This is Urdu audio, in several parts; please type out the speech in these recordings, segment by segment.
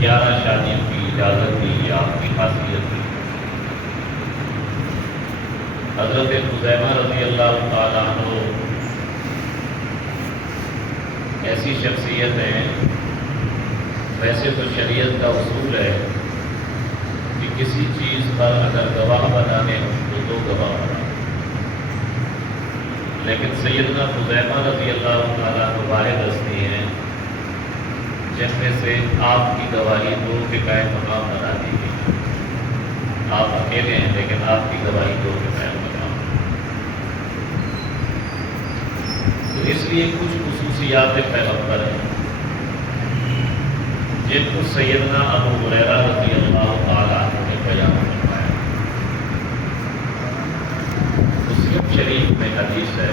11 شادیوں کی اجازت دی آپ کی خاصیت تھی۔ حضرت خزیمہ رضی اللہ تعالیٰ عنہ ایسی شخصیت ہیں، ویسے تو شریعت کا اصول ہے کہ کسی چیز پر اگر گواہ بنانے ہوں تو 2 گواہ بنانے، لیکن سیدنا خزیمہ رضی اللہ تعالیٰ عنہ واحد ہستی ہیں جن میں سے آپ کی گواہی 2 کے قائم مقام بنا دی گئی۔ آپ اکیلے ہیں لیکن آپ کی گواہی 2 کے قائم مقام۔ تو اس لیے کچھ خصوصیات پیغمبر ہیں جن کو سیدنا ابو ہریرہ رضی اللہ تعالیٰ عنہ نے بیان فرمایا۔ مسلم شریف میں حدیث ہے،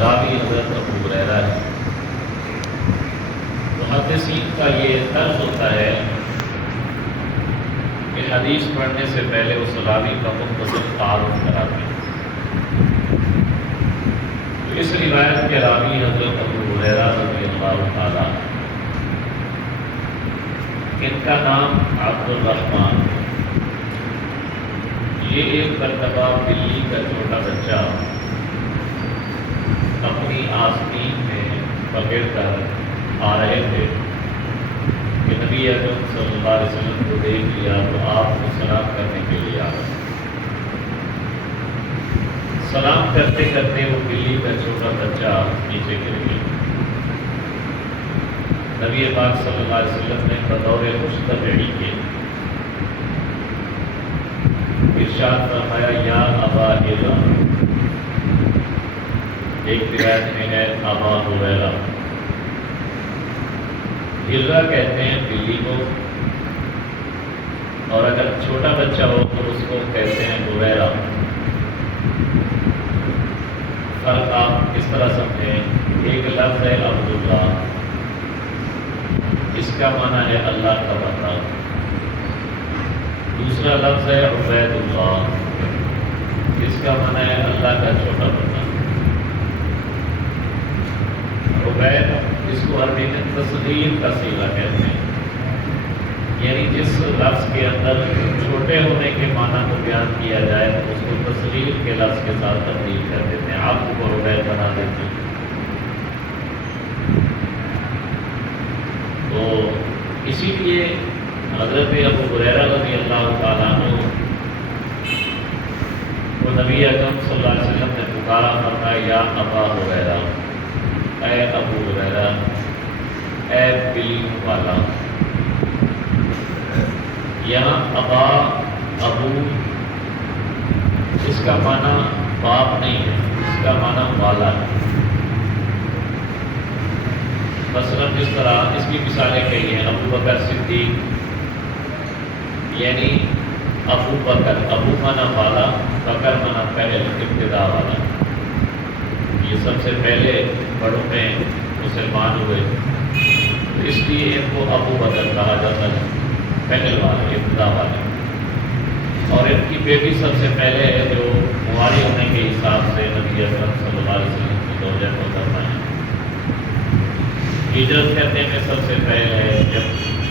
راوی حضرت ابو ہریرہ ہے۔ محدثین کا یہ طرز ہوتا ہے کہ حدیث پڑھنے سے پہلے اس راوی کا مختصر تعارف کراتے ہیں۔ تو اس روایت کے راوی حضرت ابو ہریرہ رضی اللہ تعالیٰ، ان کا نام عبد الرحمن۔ یہ ایک مرتبہ بلی کا چھوٹا بچہ اپنی آستین میں پکڑ کر آ رہے تھے کہ نبی اکرم صلی اللہ علیہ وسلم کو دیکھ لیا تو آپ کو سلام کرنے کے لیے آ گئے۔ سلام کرتے کرتے وہ بلی کا چھوٹا بچہ نیچے گر گیا۔ نبی پاک صلی اللہ علیہ وسلم نے بطور مستدعی کے ارشاد فرمایا، یا ابا ہریرہ، ایک روایت میں ہے ابا ہریرہ۔ ہریرہ کہتے ہیں بلی کو، اور اگر چھوٹا بچہ ہو تو اس کو کہتے ہیں ہریرہ۔ فرق آپ اس طرح سمجھیں، ایک لفظ ہے عبداللہ، اس کا معنی ہے اللہ کا بندہ۔ دوسرا لفظ ہے عبید اللہ، اس کا معنی ہے اللہ کا چھوٹا بندہ۔ عبید اس کو عربی میں تصغیر کا صیغہ کہتے ہیں، یعنی جس لفظ کے اندر چھوٹے ہونے کے معنی کو بیان کیا جائے تو اس کو تصغیر کے لفظ کے ساتھ تبدیل کر دیتے ہیں، آپ کو عبید بنا دیتے ہیں۔ تو اسی لیے حضرت ابو ہریرہ رضی اللہ تعالیٰ عنہ وہ نبی اکرم صلی اللہ علیہ وسلم نے پکارا، فرمایا یا ابا ہریرہ، اے ابو ہریرہ، اے بلی والا۔ یہاں ابا، ابو، اس کا معنی باپ نہیں ہے، اس کا معنی والا ہے۔ مثلاً جس طرح اس کی مثالیں کہی ہیں، ابو بکر صدیق، یعنی ابو بکر، ابو مانا والا، بکر مانا پہلے، ابتدا والا۔ یہ سب سے پہلے بڑوں میں مسلمان ہوئے، تو اس لیے ان کو ابو بکر کہا جاتا ہے، پہل والے، ابتدا والے۔ اور ان کی بیٹی سب سے پہلے ہے جو مواری ہونے کے حساب سے نبی اکرم صلی اللہ علیہ وسلم کی زوجہ محترمہ ہے۔ ہجرت کرنے میں سب سے پہلے ہے، جب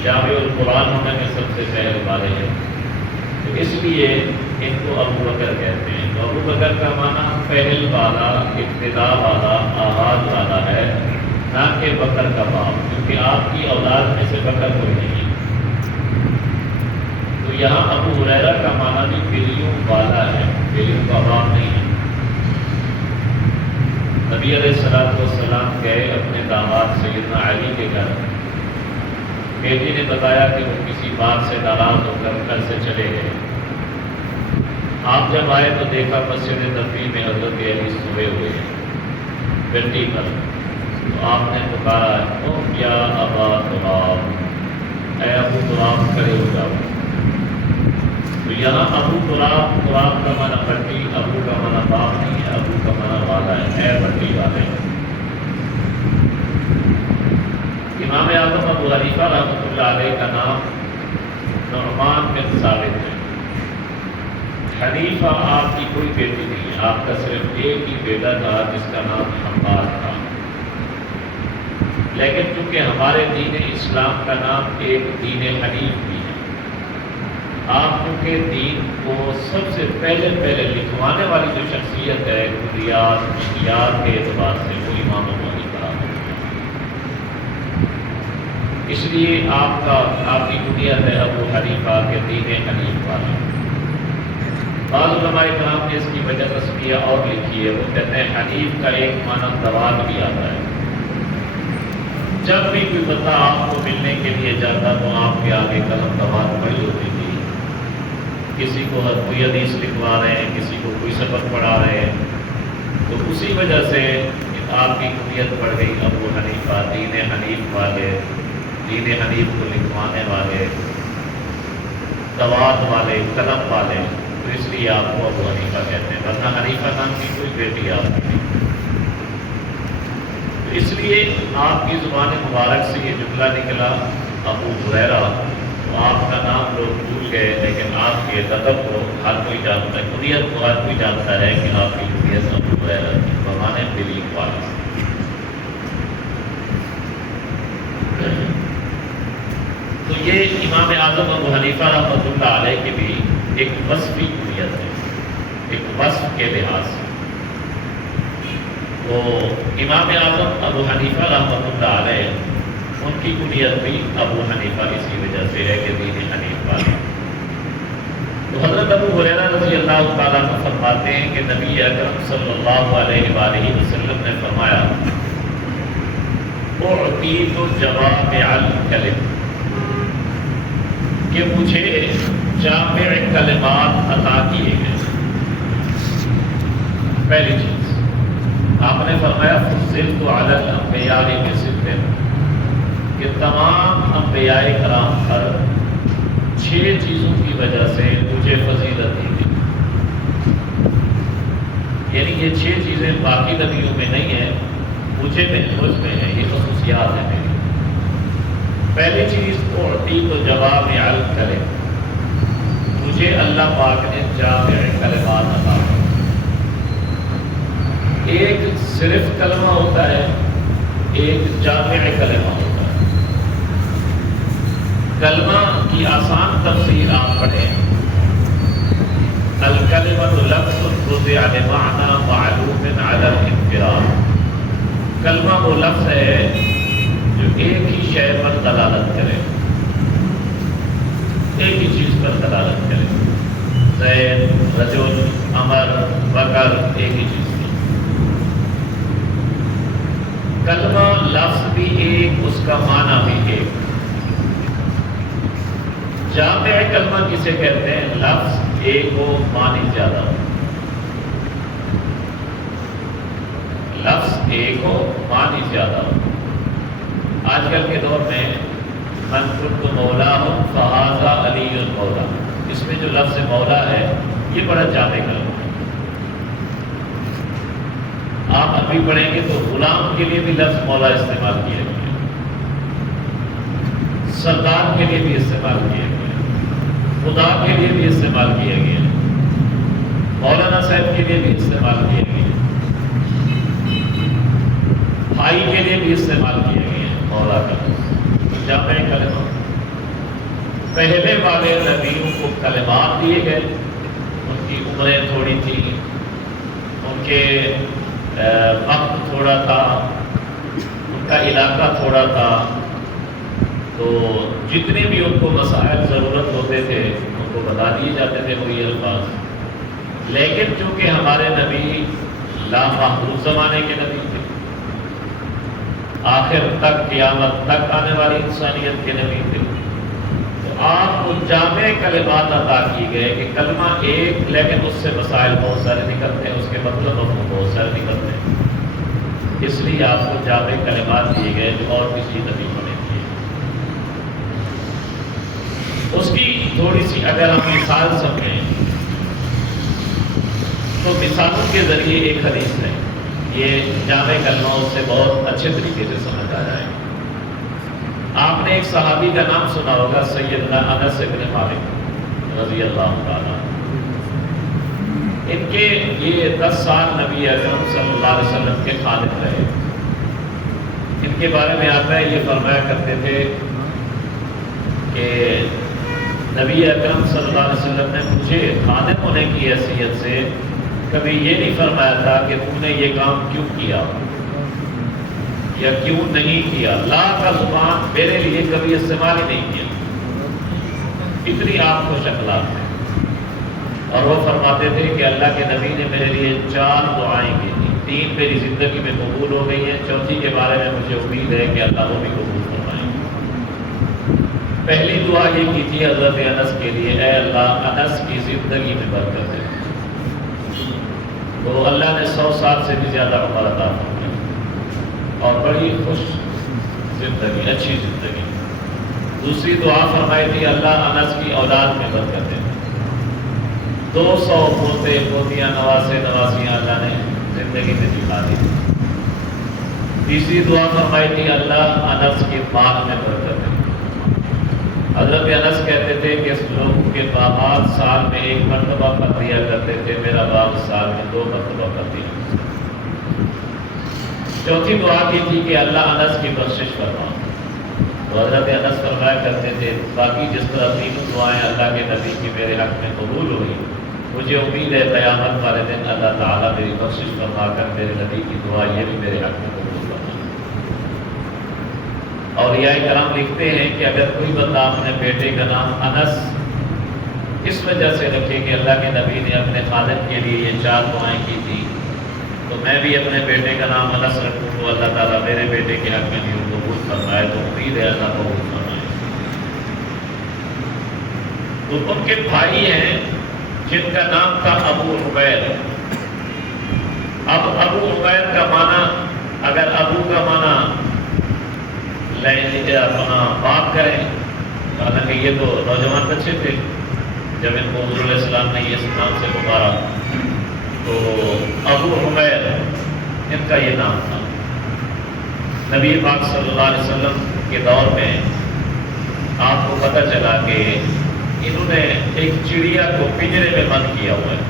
جامع القرآن ہونے میں سب سے پہلے والے ہیں، تو اس لیے ان کو ابو بکر کہتے ہیں۔ تو ابو بکر کا معنی پہل والا، ابتدا والا، آغاز والا ہے، نہ کہ بکر کا باپ، کیونکہ آپ کی اولاد میں سے بکر کوئی نہیں ہے۔ تو یہاں ابو ہریرہ کا معنی بھی بلیوں والا ہے، بلیوں کا باپ نہیں ہے۔ نبی علیہ السلام گئے اپنے داماد سیدنا علی کے گھر، بیٹی نے بتایا کہ وہ کسی بات سے ناراض ہو کر گھر سے چلے گئے۔ آپ جب آئے تو دیکھا مسجد نبوی میں حضرت علی سوئے ہوئے ہیں گدی پر، تو آپ نے پکارا، او یا ابا تراب، اے ابو تراب کھڑے ہو جاؤ۔ تو یہاں ابو تراب، تراب کا معنی بٹی، ابو کا معنی باپ نہیں ہے، ابو کا معنی والا ہے، اے بٹی والے۔ امام اعظم ابو حنیفہ رحمۃ اللہ علیہ کا نام نعمان بن ثابت ہے۔ حنیفہ آپ کی کوئی بیٹی نہیں ہے، آپ کا صرف ایک ہی بیٹا تھا جس کا نام حماد تھا۔ لیکن چونکہ ہمارے دین اسلام کا نام ایک دین حنیف بھی ہے، آپ چونکہ دین کو سب سے پہلے لکھوانے والی جو شخصیت ہے کلیات معیار کے اعتبار سے وہ امام ابو حنیفہ، اس لیے آپ کی کنیت ہے ابو حنیفہ کے دین حنیف والا۔ بعض علماء کرام نے اس کی وجہ تسمیہ اور لکھی ہے، وہ کہتے ہیں حنیف کا ایک معنی دواد بھی آتا ہے۔ جب بھی کوئی بندہ آپ کو ملنے کے لیے جاتا تو آپ کے آگے قلم دواد پڑی ہوتی تھی، کسی کو کوئی حدیث لکھوا رہے ہیں، کسی کو کوئی سبق پڑھا رہے ہیں، تو اسی وجہ سے آپ کی کنیت پڑ گئی ابو حنیفہ، دین حنیف والے، دین حنیف کو لکھوانے والے، دواد والے، قلم والے، تو اس لیے آپ کو ابو حنیفہ کہتے ہیں، ورنہ حنیفہ نام کی کوئی بیٹی آپ کی نہیں۔ تو اس لیے آپ کی زبان مبارک سے یہ جملہ نکلا ابو ہریرہ، تو آپ کا نام لوگ بھول گئے، لیکن آپ کے لقب کو ہر کوئی جانتا ہے، کنیت کو ہر کوئی جانتا ہے کہ آپ کی کنیت ابو ہریرہ کی بمانے دلیل والا۔ تو یہ امام اعظم ابو حنیفہ رحمۃ اللہ علیہ کی بھی ایک وصفی کنیت ہے، ایک وصف کے لحاظ سے۔ تو امام اعظم ابو حنیفہ رحمۃ اللہ علیہ، ان کی کنیت بھی ابو حنیفہ اسی وجہ سے ہے کہ دین حنیف والا۔ تو حضرت ابو ہریرہ رضی اللہ تعالیٰ عنہ فرماتے ہیں کہ نبی اکرم صلی اللہ علیہ وآلہ وسلم نے فرمایا اعطیت جوامع الکلم، کہ مجھے جامع کلمات عطا کیے گئے۔ پہلی چیز آپ نے فرمایا فضلت علی الانبیاء بست، کہ تمام انبیاء کرام پر 6 چیزوں کی وجہ سے مجھے فضیلت دی گئی، یعنی یہ 6 چیزیں باقی نبیوں میں نہیں ہیں، مجھ میں ہیں، یہ خصوصیات ہیں میری۔ پہلی چیز اعطیت جوامع الکلم، مجھے اللہ پاک نے جامع کلمات عطا کیے۔ ایک صرف کلمہ ہوتا ہے، ایک جامع کلمہ ہوتا ہے۔ کلمہ کی آسان تفسیر آپ پڑھیں، الکلمۃ لفظ وضع لمعنی معلوم علی الانفراد، کلمہ وہ لفظ ہے جو ایک ہی شے پر دلالت کرے، ایک ہی چیز پر دلالت کرے، زید، رجل، امر، بکر، ایک ہی چیز پر۔ کلمہ لفظ بھی ایک، اس کا معنی بھی ایک۔ جامع کلمہ کسے کہتے ہیں؟ لفظ ایک ہو، معنی زیادہ ہو۔ لفظ ایک ہو، معنی زیادہ ہو۔ آج کل کے دور میں من کنت مولاہم فہذا علی المولا، اس میں جو لفظ مولا ہے یہ بڑا جامع کلمہ ہے۔ آپ ابھی پڑھیں گے تو غلام کے لیے بھی لفظ مولا استعمال کیا گیا، سردار کے لیے بھی استعمال کیا گیا، خدا کے لیے بھی استعمال کیا گیا، مولانا صاحب کے لیے بھی استعمال کیا گیا، بھائی کے لیے بھی استعمال کیا گیا مولا کا جامع کلمہ۔ پہلے والے نبیوں کو کلمات دیے گئے، ان کی عمریں تھوڑی تھیں، ان کے وقت تھوڑا تھا، ان کا علاقہ تھوڑا تھا، تو جتنے بھی ان کو مسائل ضرورت ہوتے تھے ان کو بتا دیے جاتے تھے وہی الفاظ۔ لیکن چونکہ ہمارے نبی لامحدود زمانے کے نبی تھے، آخر تک قیامت تک آنے والی انسانیت کے نبی تھے، تو آپ کو جامع کلمات عطا کیے گئے کہ کلمہ ایک، لیکن اس سے مسائل بہت سارے نکلتے ہیں، اس کے مطلب بہت سارے نکلتے ہیں، اس لیے آپ کو جامع کلمات دیے گئے جو اور کسی نبی کو نہیں دیے۔ اس کی تھوڑی سی اگر ہم مثال سمجھیں تو مثالوں کے ذریعے ایک حدیث ہے، یہ جامع کلموں سے بہت اچھے طریقے سے سمجھ آ جائے۔ آپ نے ایک صحابی کا نام سنا ہوگا، سیدنا انس بن مالک رضی اللہ تعالیٰ۔ ان کے یہ 10 سال نبی اکرم صلی اللہ علیہ وسلم کے خادم رہے، ان کے بارے میں آتا ہے یہ فرمایا کرتے تھے کہ نبی اکرم صلی اللہ علیہ وسلم نے مجھے خادم ہونے کی حیثیت سے کبھی یہ نہیں فرمایا تھا کہ تم نے یہ کام کیوں کیا یا کیوں نہیں کیا. لا کا زبان میرے لیے کبھی استعمال ہی نہیں کیا. اتنی آپ خوش اخلاق ہے. اور وہ فرماتے تھے کہ اللہ کے نبی نے میرے لیے 4 دعائیں کی تھی. 3 میری زندگی میں قبول ہو گئی ہیں, 4تھی کے بارے میں مجھے امید ہے کہ اللہ وہ بھی قبول فرمائیں گے. پہلی دعا یہ کی تھی حضرت انس کے لیے, اے اللہ انس کی زندگی میں برکت ہے. تو اللہ نے 100 سال سے بھی زیادہ عمر عطا فرمائی اور بڑی خوش زندگی, اچھی زندگی. دوسری دعا فرمائی تھی اللہ انس کی اولاد میں برکت ہے. 200 پوتے پوتیاں نواسے نواسیاں اللہ نے زندگی میں دکھا دی. تیسری دعا فرمائی تھی اللہ انس کے باغ میں برکت ہے. حضرت انس کہتے تھے کہ لوگوں کے باغات سال میں 1 مرتبہ پھل دیا کرتے تھے, میرا باغ سال میں 2 مرتبہ پھل دیا. چوتھی دعا کی تھی کہ اللہ انس کی بخشش فرما. تو حضرت انس فرمایا کرتے تھے باقی جس طرح 3 دعائیں اللہ کے نبی کی میرے حق میں قبول ہوئی, مجھے امید ہے قیامت والے دن اللہ تعالیٰ میری بخشش فرما کر میرے نبی کی دعا یہ بھی میرے حق میں قبول فرما. اور یہ کرام لکھتے ہیں کہ اگر کوئی بندہ اپنے بیٹے کا نام انس اس وجہ سے رکھے کہ اللہ کے نبی نے اپنے خالد کے لیے یہ 4 دعائیں کی تھی, تو میں بھی اپنے بیٹے کا نام انس رکھوں تو اللہ تعالیٰ میرے بیٹے کے حق میں بھی قبول فرمائے. تو امید ہے اللہ قبول فرمائے. تو ان کے بھائی ہیں جن کا نام تھا ابو عبیر. اب ابو عبیر کا معنی, اگر ابو کا معنی اپنا باپ کریں, حالانکہ یہ تو نوجوان بچے تھے جب ان کو حضور علیہ السلام نے یہ نام سے پکارا, تو ابو عبیر ان کا یہ نام تھا. نبی پاک صلی اللہ علیہ وسلم کے دور میں آپ کو پتہ چلا کہ انہوں نے ایک چڑیا کو پنجرے میں بند کیا ہوا ہے.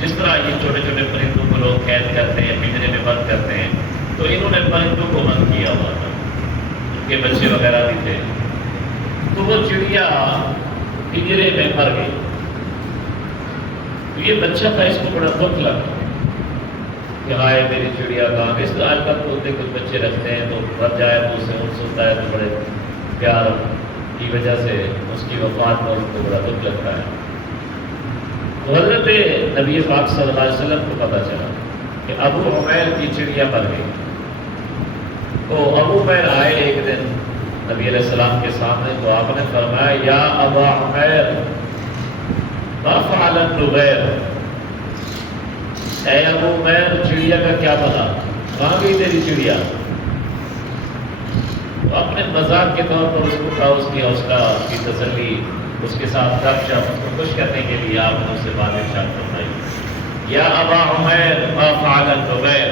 جس طرح یہ چھوٹے چھوٹے پرندوں کو لوگ قید کرتے ہیں, پنجرے میں بند کرتے ہیں, تو انہوں نے پرندوں کو بند کیا ہوا تھا. ان کے بچے وغیرہ بھی تھے. تو وہ چڑیا پنجرے میں مر گئی. تو یہ بچہ تھا, اس کو بڑا دکھ لگا کہ ہائے میری چڑیا کہاں. اس طرح آج کل ہوتے کچھ بچے رکھتے ہیں تو مر جائے تو اسے انس ہوتا ہے, تو بڑے پیار کی وجہ سے اس کی وفات پر ان کو بڑا دکھ لگتا ہے. تو حضرت نبی پاک صلی اللہ علیہ وسلم کو پتہ چلا کہ ابو عمیر کی چڑیا مر گئی. تو ابو عمیر آئے ایک دن نبی علیہ السلام کے سامنے, تو آپ نے فرمایا یا ابا عمیر ما فعل النغیر, اے ابو عمیر چڑیا کا کیا بنا, کہاں گئی تیری چڑیا. تو اپنے مذاق کے طور پر اس کو کہا, اس کی حوصلہ, اس کی تسلی, اس کے ساتھ گپ شپ, اس کو خوش کرنے کے لیے آپ نے اس سے بات ارشاد فرمائی یا ابا عمیر ما فعل النغیر,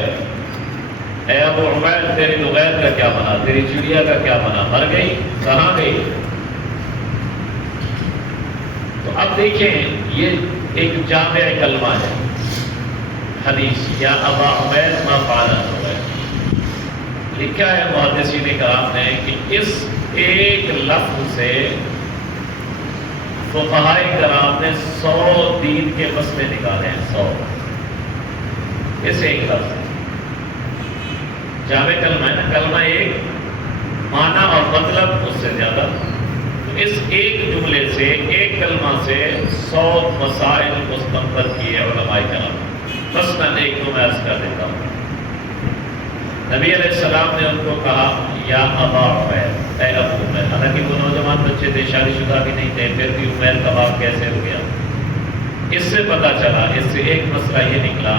اے ابو عمیر تیری نغیر کا کیا بنا, تیری چڑیا کا کیا بنا, مر گئی, کہاں گئی. تو اب دیکھیں یہ ایک جامع کلمہ ہے حدیث, یا ابا عمیر ما فعل النغیر. لکھا ہے محدثین کرام نے کہ اس ایک لفظ سے فقہائے کرام نے 100 دین کے مسئلے نکالے ہیں. 100 اس ایک لفظ جامع کلمہ ہے نا, کلمہ ایک معنی اور مطلب اس سے زیادہ. تو اس ایک جملے سے, ایک کلمہ سے 100 مسائل مستنبط کیے علماء کرام. مثلاً ایک تو میں عرض کر دیتا ہوں. نبی علیہ السلام نے ان کو کہا یا ابا عمیر, اے ابو عمیر. حالانکہ وہ نوجوان بچے تھے, شادی شدہ بھی نہیں تھے, پھر بھی عمیر کا باپ کیسے ہو گیا. اس سے پتہ چلا, اس سے ایک مسئلہ یہ نکلا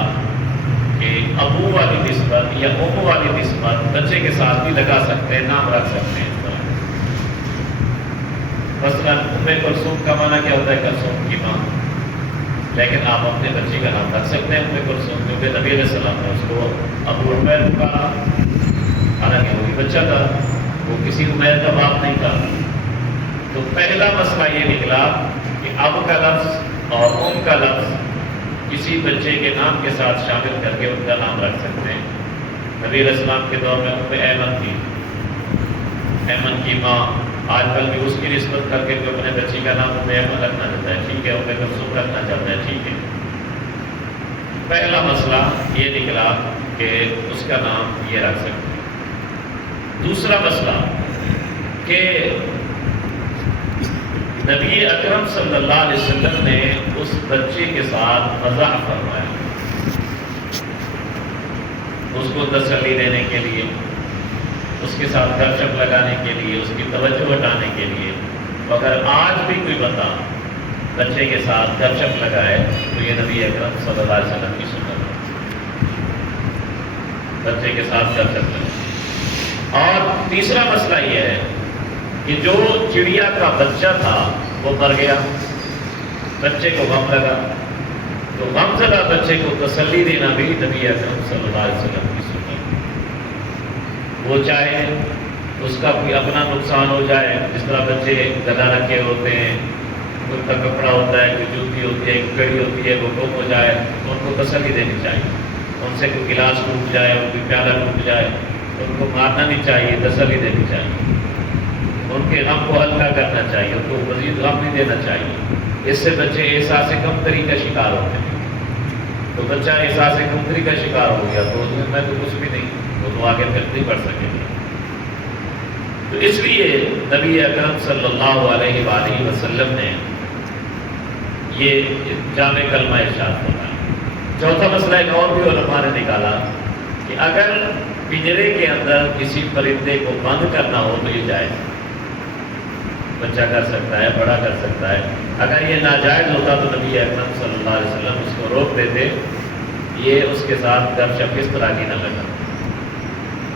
کہ ابو والی نسبت یا ام والی نسبت بچے کے ساتھ بھی لگا سکتے ہیں, نام رکھ سکتے ہیں. اس طرح مثلاً ام کلثوم کا معنی کیا ہوتا ہے, کلثوم کی ماں, لیکن آپ اپنے بچے کا نام رکھ سکتے ہیں ام کلثوم, کیونکہ نبی علیہ السلام نے اس کو ابو عمیر کہا. حالانکہ وہ بھی بچہ تھا, وہ کسی عمیر کا باپ نہیں تھا. تو پہلا مسئلہ یہ نکلا کہ اب کا لفظ اور ام کا لفظ کسی بچے کے نام کے ساتھ شامل کر کے ان کا نام رکھ سکتے ہیں. نبی علیہ السلام کے دور میں ایمن تھی، ایمن کی ماں، آج کل بھی اس کی نسبت کر کے جو اپنے بچی کا نام ایمن رکھنا چاہتا ہے، ٹھیک ہے، کلثوم رکھنا چاہتا ہے، ٹھیک ہے۔ پہلا مسئلہ یہ نکلا کہ اس کا نام یہ رکھ سکتے ہیں۔ دوسرا مسئلہ کہ نبی اکرم صلی اللہ علیہ وسلم نے اس بچے کے ساتھ مزاح فرمایا، اس کو تسلی دینے کے لیے، اس کے ساتھ گپ شپ لگانے کے لیے، اس کی توجہ ہٹانے کے لیے۔ اگر آج بھی کوئی بندہ بچے کے ساتھ گپ شپ لگائے تو یہ نبی اکرم صلی اللہ علیہ وسلم کی سنت ہے، بچے کے ساتھ گپ شپ لگائے۔ اور تیسرا مسئلہ یہ ہے کہ جو چڑیا کا بچہ تھا وہ مر گیا، بچے کو غم لگا، تو غم زدہ بچے کو تسلی دینا بھی نبی اکرم صلی اللہ علیہ وسلم کی سنت ہے۔ وہ چاہے اس کا کوئی اپنا نقصان ہو جائے، جس طرح بچے گدا رکھے ہوتے ہیں، ان کا کپڑا ہوتا ہے، کوئی جوتی ہوتی ہے، کوئی کڑی ہوتی ہے، وہ گم ہو جائے تو ان کو تسلی دینی چاہیے، ان سے کوئی گلاس ٹوٹ جائے، ان کی پیالہ ٹوٹ جائے، ان کو مارنا نہیں چاہیے، تسلی دینی چاہیے، ان کے غم کو ہلکا کرنا چاہیے، ان کو مزید غم نہیں دینا چاہیے۔ اس سے بچے احساس کمتری کا شکار ہوتے ہیں، تو بچہ احساس کمتری کا شکار ہو گیا تو میں تو کچھ بھی نہیں، وہ تو آگے پھر نہیں بڑھ سکے گا۔ تو اس لیے نبی اکرم صلی اللہ علیہ وآلہ وسلم نے یہ جامع کلمہ ارشاد فرمایا۔ چوتھا مسئلہ ایک اور بھی علماء نے نکالا کہ اگر پنجرے کے اندر کسی پرندے کو بند کرنا ہو تو یہ جائز، بچہ کر سکتا ہے، بڑا کر سکتا ہے۔ اگر یہ ناجائز ہوتا تو نبی اکرم صلی اللہ علیہ وسلم اس کو روک دیتے، یہ اس کے ساتھ گپ شپ اس طرح کی نہ لگا۔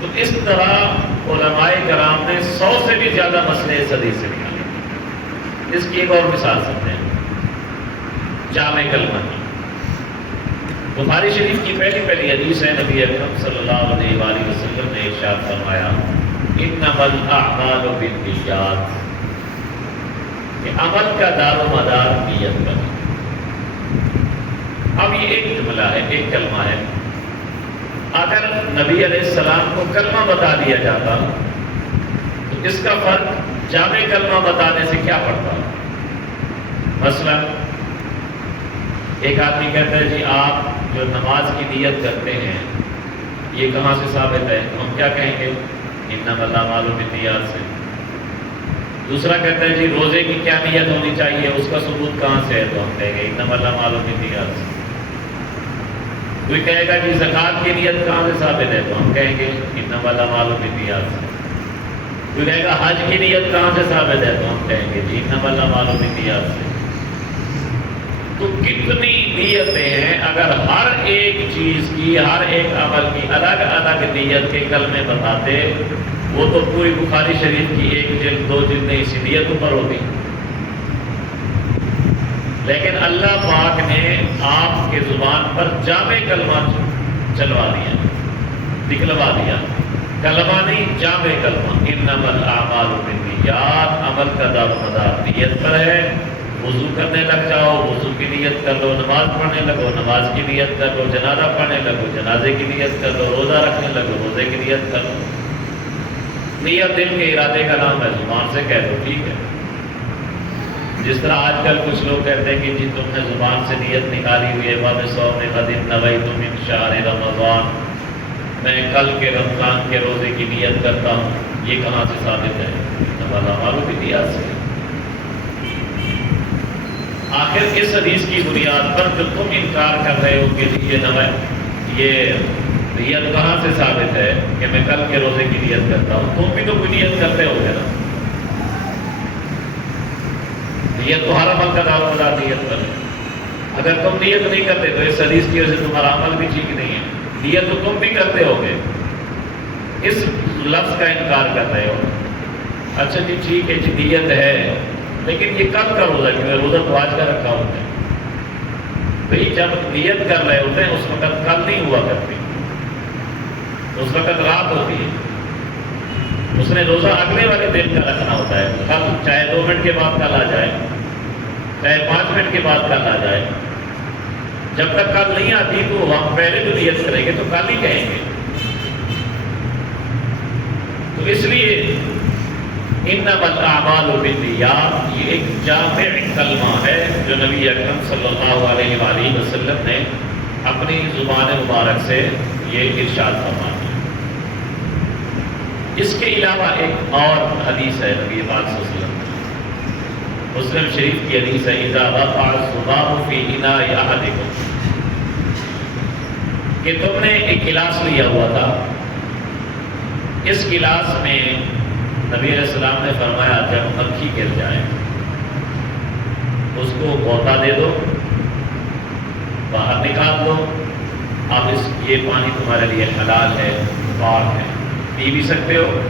تو اس طرح علماء کرام نے 100 سے بھی زیادہ مسئلے اس حدیث سے نکالے۔ اس کی ایک اور مثال سکتے ہیں جامع کلمہ کی۔ بخاری شریف کی پہلی حدیث ہے، نبی اکرم صلی اللہ علیہ وآلہ وسلم نے ارشاد فرمایا انما الاعمال بالنیات، کہ عمل کا دار و مدار نیت پر۔ اب یہ ایک جملہ ہے، ایک کلمہ ہے، اگر نبی علیہ السلام کو کلمہ بتا دیا جاتا تو اس کا فرق جامع کلمہ بتانے سے کیا پڑتا؟ مثلا ایک آدمی کہتا ہے جی آپ جو نماز کی نیت کرتے ہیں یہ کہاں سے ثابت ہے؟ تو ہم کیا کہیں گے؟ انما الاعمال بالنیات سے۔ دوسرا کہتا ہے جی روزے کی کیا نیت ہونی چاہیے، اس کا ثبوت کہاں سے ہے؟ تو ہم کہیں گے انما الاعمال بالنیات سے۔ کوئی کہے گا جی زکوٰۃ کی نیت کہاں سے ثابت ہے؟ تو ہم کہیں گے انما الاعمال بالنیات سے۔ کوئی کہے گا حج کی نیت کہاں سے ثابت ہے؟ تو ہم کہیں گے جی انما الاعمال بالنیات سے۔ تو کتنی نیتیں ہیں، اگر ہر ایک چیز کی، ہر ایک عمل کی الگ الگ نیت کے کلمے بتاتے وہ تو پوری بخاری شریف کی 1 جلد 2 جلدیں اسی نیتوں پر ہوتی۔ لیکن اللہ پاک نے آپ کے زبان پر جامع کلمہ چلوا دیا، دکھلوا دیا، کلمہ نہیں جامع کلمہ، انما الاعمال بالنیات، عمل کا دار و مدار نیت پر ہے۔ وضو کرنے لگ جاؤ، وضو کی نیت کر لو، نماز پڑھنے لگو، نماز کی نیت کر لو، جنازہ پڑھنے لگو، جنازے کی نیت کر لو، روزہ رکھنے لگو، روزے کی نیت کر لو۔ نیت دل کے ارادے کا نام ہے، زبان سے کہہ دو ٹھیک ہے۔ جس طرح آج کل کچھ لوگ کہتے ہیں کہ جی تم نے زبان سے نیت نکالی ہوئی ہے، وَبِصَوْمِ غَدٍ نَوَيْتُ مِنْ شَهْرِ رَمَضَانَ، میں کل کے رمضان کے روزے کی نیت کرتا ہوں، یہ کہاں سے ثابت ہے؟ انما الاعمال بالنیات سے۔ آخر اس حدیث کی بنیاد پر جو تم انکار کر رہے ہو کہ یہ نیت کہاں سے ثابت ہے کہ میں کل کے روزے کی نیت کرتا ہوں؟ تم بھی تو کوئی نیت کرتے ہو گے نا، نیت تو ہر عمل کا دار و مدار نیت پر ہے۔ اگر تم نیت نہیں کرتے تو اس حدیث کی وجہ سے تمہارا عمل بھی ٹھیک نہیں ہے، نیت تو تم بھی کرتے ہو گے، اس لفظ کا انکار کر رہے ہو۔ اچھا جی ٹھیک ہے جی نیت ہے، لیکن یہ کب کا روزہ کیوں ہے؟ روزہ تو آج کا رکھا ہوتا ہے بھائی، جب نیت کر رہے ہوتے ہیں اس وقت کل نہیں ہوا کرتی، اس وقت رات ہوتی ہے، اس نے روزہ اگلے والے دن کا رکھنا ہوتا ہے، کل چاہے 2 منٹ کے بعد کل آ جائے، چاہے 5 منٹ کے بعد کل آ جائے، جب تک کل نہیں آتی تو ہم پہلے جو نیت کریں گے تو کل ہی کہیں گے۔ تو اس لیے انما الاعمال بالنیات یہ ایک جامع کلمہ ہے جو نبی اکرم صلی اللہ علیہ وآلہ وسلم نے اپنی زبان مبارک سے یہ ارشاد فرمایا۔ اس کے علاوہ ایک اور حدیث ہے نبی پاک صلی اللہ علیہ وسلم، مسلم شریف کی حدیث ہے، اذا وقع الذباب فی اناء احدکم، کہ تم نے ایک گلاس لیا ہوا تھا، اس گلاس میں نبی علیہ السلام نے فرمایا جب مکھی گر جائے اس کو غوطہ دے دو، باہر نکال دو، اب یہ پانی تمہارے لیے حلال ہے، پاک ہے، پی بھی سکتے ہو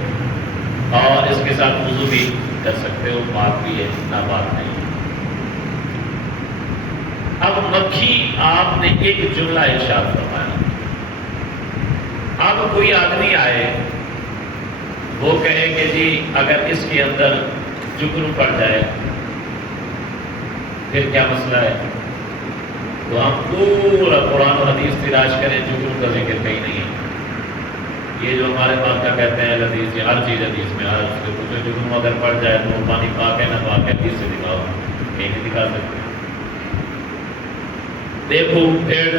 اور اس کے ساتھ وضو بھی کر سکتے ہو، پاک بھی ہے، ناپاک نہیں۔ اب مکھی آپ نے ایک جملہ ارشاد فرمایا، اب کوئی آدمی آئے وہ کہے کہ جی اگر اس کے اندر جگنو پڑ جائے پھر کیا مسئلہ ہے؟ تو ہم پورا قرآن و حدیث تلاش کریں، جگنو کا ذکر کہیں نہیں ہے۔ یہ جو ہمارے پاس کا کہتے ہیں حدیث، ہر چیز حدیث میں، ہر اس کو جگنو اگر پڑ جائے تو وہ پانی پاک ہے نہ پاک ہے، حدیث سے دکھاؤ، کہیں نہیں دکھا سکتے۔ دیکھو پیڑ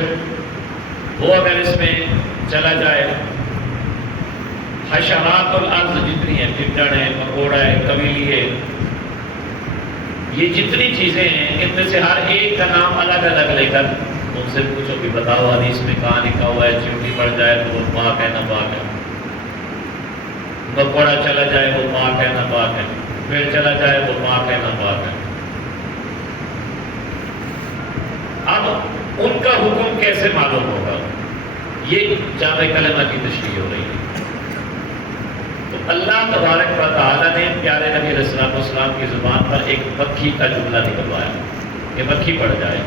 وہ اگر اس میں چلا جائے، حشرات الارض جتنی ہیں، پھپڑ ہے، مکوڑا ہے، کبیلی ہے، یہ جتنی چیزیں ہیں ان میں سے ہر ایک کا نام الگ الگ لے کر ان سے پوچھو کہ بتاؤ حدیث میں کہاں لکھا ہوا ہے چیونٹی پڑ جائے تو وہ پاک ہے نہ پاک ہے، مکوڑا چلا جائے وہ پاک ہے نہ پاک ہے، پیڑ چلا جائے وہ پاک ہے نہ پاک ہے۔ اب ان کا حکم کیسے معلوم ہوگا؟ یہ جامع کلمہ کی تشریح ہو رہی ہے۔ تو اللہ تبارک و تعالیٰ نے پیارے نبی علیہ السلام کی زبان پر ایک مکھی کا جملہ نکلوایا کہ مکھی پڑ جائے،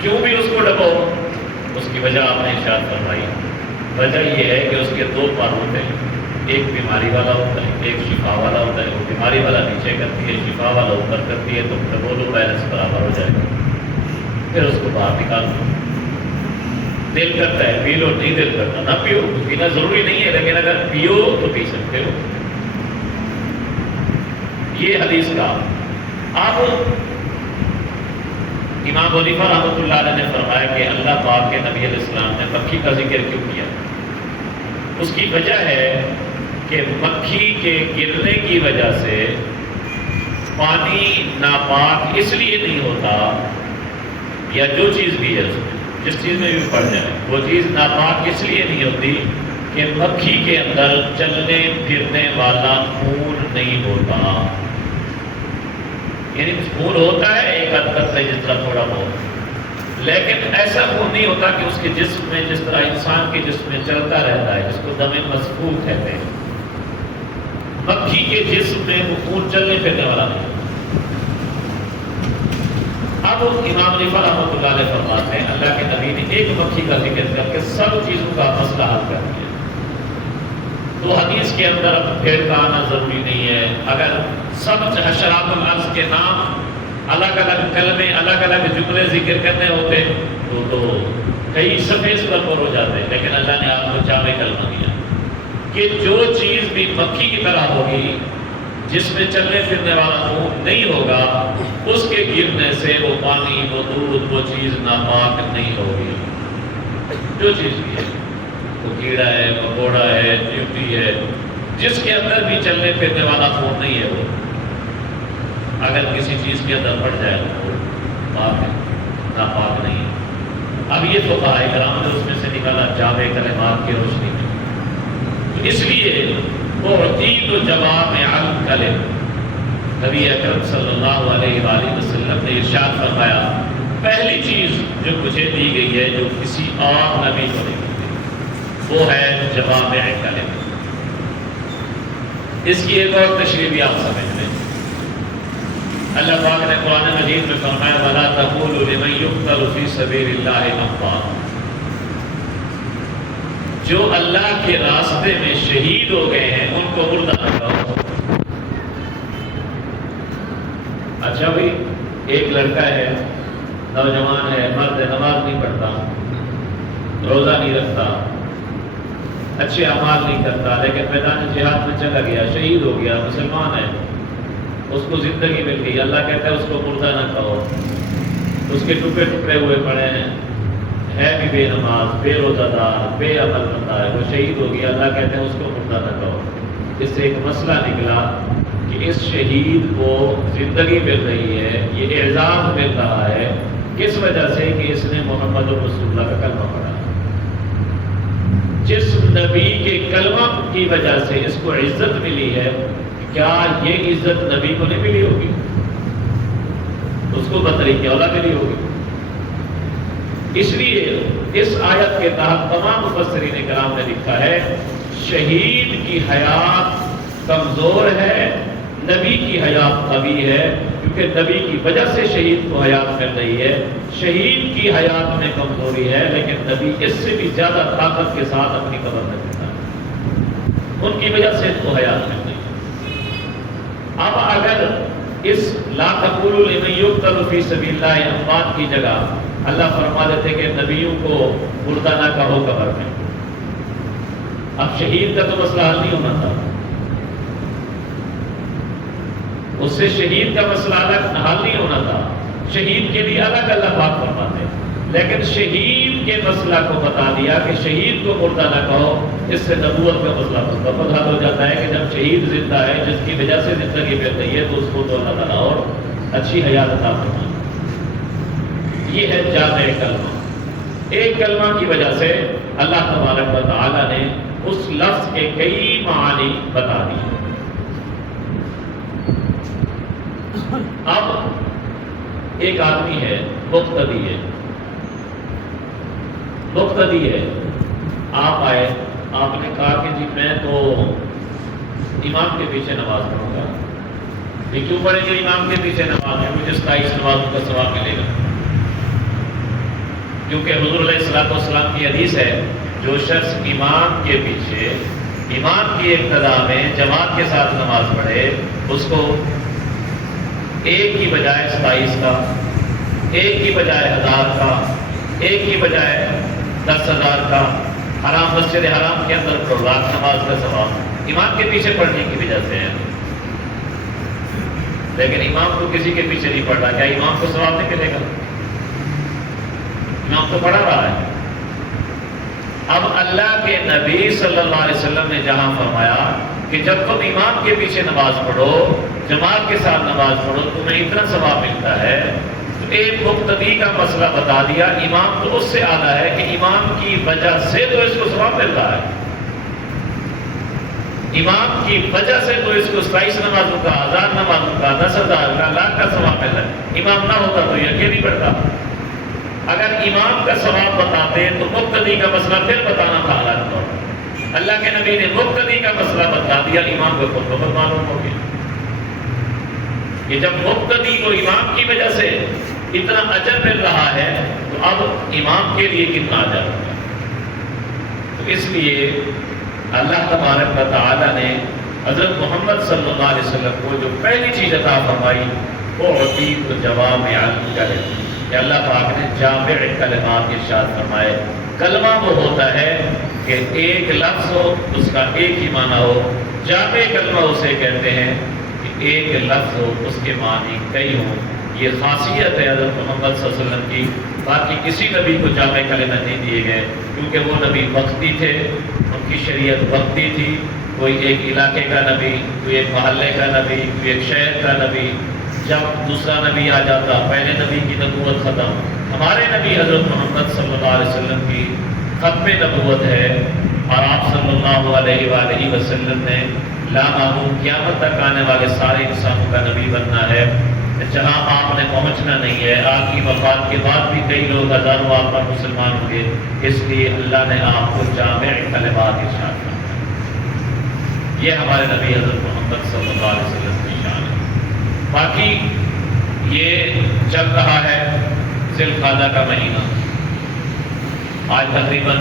کیوں بھی اس کو ڈبو، اس کی وجہ آپ نے ارشاد فرمائی۔ وجہ یہ ہے کہ اس کے دو پر ہوتے ہیں، ایک بیماری والا ہوتا ہے، ایک شفا والا ہوتا ہے۔ وہ بیماری والا نیچے کرتی ہے، شفا والا اوپر کرتی ہے، تو ڈبو دو، بیلنس برابر ہو جائے گا، پھر اس کو باہر نکال دو۔ دل کرتا ہے پی لو، نہیں دل کرتا نہ پیو، پینا ضروری نہیں ہے، لیکن اگر پیو تو پی سکتے ہو۔ یہ حدیث کا اب امام ابو حنیفہ رحمۃ اللہ علیہ نے فرمایا کہ اللہ پاک کے نبی علیہ السلام نے مکھی کا ذکر کیوں کیا؟ اس کی وجہ ہے کہ مکھی کے گرنے کی وجہ سے پانی ناپاک اس لیے نہیں ہوتا، یا جو چیز بھی ہے اس میں جس چیز میں بھی پڑ جائے وہ چیز ناپاک اس لیے نہیں ہوتی کہ مکھی کے اندر چلنے پھرنے والا خون نہیں ہوتا۔ یعنی خون ہوتا ہے ایک حد تک جس طرح تھوڑا بہت، لیکن ایسا خون نہیں ہوتا کہ اس کے جسم میں جس طرح انسان کے جسم میں چلتا رہتا ہے، جس کو دم مسفوح کہتے ہیں۔ مکھی کے جسم میں وہ خون چلنے پھرنے والا نہیں۔ اب امام حنیفہ رحمۃ اللہ علیہ فرماتے ہیں اللہ کے نبی نے ایک مکھی کا ذکر کر کے سب چیزوں کا مسئلہ حل کر دیا۔ تو حدیث کے اندر پھیڑ کا آنا ضروری نہیں ہے۔ اگر سب حشرات الارض کے نام الگ الگ کلمے الگ الگ جملے ذکر کرنے ہوتے تو کئی صفحے پر ہو جاتے، لیکن اللہ نے آپ کو جامع کلمہ دیا کہ جو چیز بھی مکھی کی طرح ہوگی، جس میں چلنے پھرنے والا خون نہیں ہوگا، اس کے گرنے سے وہ پانی، وہ دودھ، وہ چیز ناپاک نہیں ہوگی۔ جو چیز بھی ہے، وہ کیڑا ہے، مکوڑا ہے، چیونٹی ہے، جس کے اندر بھی چلنے پھرنے والا خون نہیں ہے، وہ اگر کسی چیز کے اندر پڑ جائے تو پاک ہے، ناپاک نہیں ہے۔ اب یہ تو فقہاء کرام نے اس میں سے نکالا جامع کلمات کی روشنی میں۔ اس لیے اعطیت جوامع الکلم، نبی اکرم صلی اللہ علیہ وآلہ وسلم نے ارشاد فرمایا پہلی چیز جو مجھے دی گئی ہے جو کسی اور نبی کو نہیں ملتی، وہ ہے جوامع کلم۔ اس کی ایک اور تشریح بھی آپ سمجھ لیں۔ اللہ پاک نے قرآن مجید میں فرمایا وَلَا تَقُولُوا لِمَن يُقْتَلُ فِي سَبِيلِ اللَّهِ أَمْوَاتٌ، جو اللہ کے راستے میں شہید ہو گئے ہیں ان کو مردہ نہ کہو۔ اچھا بھائی، ایک لڑکا ہے، نوجوان ہے، مرد ہے، نماز نہیں پڑھتا، روزہ نہیں رکھتا، اچھے اعمال نہیں کرتا، لیکن میدان جہاد میں چلا گیا، شہید ہو گیا، مسلمان ہے، اس کو زندگی مل گئی، اللہ کہتا ہے اس کو مردہ نہ کہو، اس کے ٹکڑے ٹکڑے ہوئے پڑے ہیں، ہے بھی بے نماز، بے روزہ دار، بے عمل بندہ ہے، وہ شہید ہو گیا، اللہ کہتے ہیں اس کو مردہ نہ کہو۔ اس سے ایک مسئلہ نکلا کہ اس شہید کو زندگی مل رہی ہے، یہ اعزاز مل رہا ہے، کس وجہ سے کہ اس نے محمد رسول اللہ کا کلمہ پڑھا۔ جس نبی کے کلمہ کی وجہ سے اس کو عزت ملی ہے، کیا یہ عزت نبی کو نہیں ملی ہوگی؟ اس کو بطریق اولا ملی ہوگی۔ اس لیے اس آیت کے تحت تمام مفسرین کرام نے لکھا ہے شہید کی حیات کمزور ہے، نبی کی حیات قوی ہے، کیونکہ نبی کی وجہ سے شہید کو حیات مل رہی ہے۔ شہید کی حیات میں کمزوری ہے، لیکن نبی اس سے بھی زیادہ طاقت کے ساتھ اپنی قبر میں دیتا ہے، ان کی وجہ سے اس کو حیات مل رہی ہے۔ اب اگر اس لا تقولوا لمن یقتل فی سبیل اللہ اموات کی جگہ اللہ فرما دیتے کہ نبیوں کو مردہ نہ کہو قبر میں، اب شہید کا تو مسئلہ حل نہیں ہونا تھا، اس سے شہید کا مسئلہ الگ حل نہیں ہونا تھا، شہید کے لیے الگ اللہ پاک فرماتے، لیکن شہید کے مسئلہ کو بتا دیا کہ شہید کو مردہ نہ کہو، اس سے نبوت کا مسئلہ حل ہو جاتا ہے کہ جب شہید زندہ ہے جس کی وجہ سے زندگی مل رہی ہے تو اس کو تو اللہ تعالیٰ اور اچھی حیات عطا فرمائے۔ یہ ہے جامع کلمہ۔ ایک کلمہ کی وجہ سے اللہ تبارک و تعالیٰ نے اس لفظ کے کئی معانی بتا دی۔ اب ایک آدمی ہے، مقتدی ہے، مقتدی ہے، آپ آئے، آپ نے کہا کہ جی میں تو امام کے پیچھے نماز پڑھوں گا۔ یہ کیوں پڑھیں گے امام کے پیچھے نماز میں؟ مجھے 27 نمازوں کا ثواب ملے گا، کیونکہ حضور علیہ الصلوۃ والسلام کی حدیث ہے جو شخص امام کے پیچھے امام کی اقتداء میں جماعت کے ساتھ نماز پڑھے، اس کو ایک کی بجائے 27 کا، ایک کی بجائے 1000 کا، ایک کی بجائے 10,000 کا، حرام مسجد حرام کے اندر پڑھو رات نماز کا ثواب امام کے پیچھے پڑھنے کی وجہ سے ہے۔ لیکن امام کو کسی کے پیچھے نہیں پڑھ رہا، کیا امام کو ثواب نہیں ملے گا؟ امام تو پڑھا رہا ہے۔ اب اللہ کے نبی صلی اللہ علیہ وسلم نے جہاں فرمایا کہ جب تم امام کے پیچھے نماز پڑھو، جماعت کے ساتھ نماز پڑھو، تمہیں اتنا ثواب ملتا ہے، تو ایک مقتدی کا مسئلہ بتا دیا۔ امام تو اس سے آدھا ہے کہ امام کی وجہ سے تو اس کو ثواب مل رہا ہے، امام کی وجہ سے تو اس کو 27 نمازوں کا، 1000 نمازوں کا، 10,000 کا، لاکھ کا ثواب مل رہا ہے۔ امام نہ ہوتا تو یہ اکیلی پڑھتا۔ اگر امام کا ثواب بتاتے تو مقتدی کا مسئلہ پھر بتانا تھا الگ طور پر۔ اللہ کے نبی نے مقتدی کا مسئلہ بتا دیا، امام کو خود بخود معلوم ہو گیا کہ جب مقتدی کو امام کی وجہ سے اتنا اجر مل رہا ہے تو اب امام کے لیے کتنا اجر ہوگا۔ تو اس لیے اللہ تبارک و تعالیٰ نے حضرت محمد صلی اللہ علیہ وسلم کو جو پہلی چیز عطا فرمائی وہ ہوتی تو جوامع الکلم، کہ اللہ پاک نے جامع کلمات ارشاد فرمائے۔ کلمہ وہ ہوتا ہے کہ ایک لفظ ہو، اس کا ایک ہی معنی ہو۔ جامع کلمہ اسے کہتے ہیں کہ ایک لفظ ہو، اس کے معنی کئی ہوں۔ یہ خاصیت ہے حضرت محمد صلی اللہ علیہ وسلم کی، باقی کسی نبی کو جامع کلمہ نہیں دیے گئے، کیونکہ وہ نبی وقتی تھے، ان کی شریعت وقتی تھی۔ کوئی ایک علاقے کا نبی، کوئی ایک محلے کا نبی، کوئی ایک شہر کا نبی، جب دوسرا نبی آ جاتا پہلے نبی کی نبوت ختم۔ ہمارے نبی حضرت محمد صلی اللہ علیہ وسلم کی ختم نبوت ہے، اور آپ صلی اللہ علیہ وآلہ وسلم نے لامحدود قیامت تک آنے والے سارے انسانوں کا نبی بننا ہے۔ جہاں آپ نے پہنچنا نہیں ہے، آپ کی وفات کے بعد بھی کئی لوگ ہزاروں آپ پر مسلمان ہوں گے، اس لیے اللہ نے آپ کو جامع کلمات ارشاد فرمایا۔ یہ ہمارے نبی حضرت محمد صلی اللہ علیہ وسلم کی شان ہے۔ باقی یہ چل رہا ہے ذی القعدہ کا مہینہ، آج تقریباً